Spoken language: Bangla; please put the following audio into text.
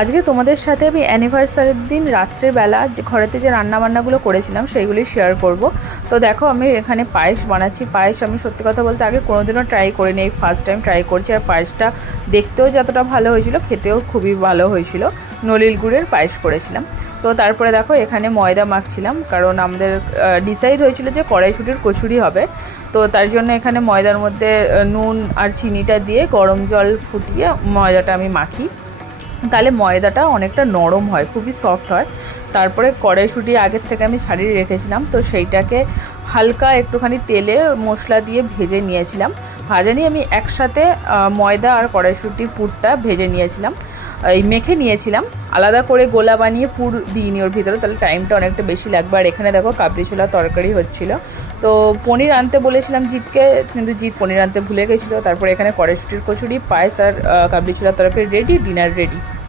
আজকে তোমাদের সাথে আমি অ্যানিভার্সারির দিন রাত্রের বেলা যে ঘরেতে যে রান্নাবান্নাগুলো করেছিলাম সেইগুলি শেয়ার করব। তো দেখো আমি এখানে পায়েস বানাচ্ছি। পায়েস আমি সত্যি কথা বলতে আগে কোনোদিনও ট্রাই করিনি, এই ফার্স্ট টাইম ট্রাই করছি। আর পায়েসটা দেখতেও যতটা ভালো হয়েছিল, খেতেও খুবই ভালো হয়েছিল। নলিল গুড়ের পায়েস করেছিলাম। তো তারপরে দেখো এখানে ময়দা মাখছিলাম, কারণ আমাদের ডিসাইড হয়েছিল যে কড়াইশুঁটির কচুরি হবে। তো তার জন্য এখানে ময়দার মধ্যে নুন আর চিনিটা দিয়ে গরম জল ফুটিয়ে ময়দাটা আমি মাখি, তাহলে ময়দাটা অনেকটা নরম হয়, খুবই সফট হয়। তারপরে কড়াইশুঁটি আগের থেকে আমি ছাড়িয়ে রেখেছিলাম, তো সেইটাকে হালকা একটুখানি তেলে মশলা দিয়ে ভেজে নিয়েছিলাম। ভাজা নিয়ে আমি একসাথে ময়দা আর কড়াইশুঁটির পুরটা ভেজে নিয়েছিলাম, এই মেখে নিয়েছিলাম। আলাদা করে গোলা বানিয়ে পুর দিইনি ওর ভিতরে, তাহলে টাইমটা অনেকটা বেশি লাগবে। আর এখানে দেখো কাবলি ছোলা তরকারি হচ্ছিল। তো পনির আনতে বলেছিলাম জিতকে, কিন্তু জিত পনির আনতে ভুলে গেছিলো। তারপরে এখানে কড়াইশুঁটির কচুরি, পায়েস আর কাবলি ছোলা তরকারি রেডি, ডিনার রেডি।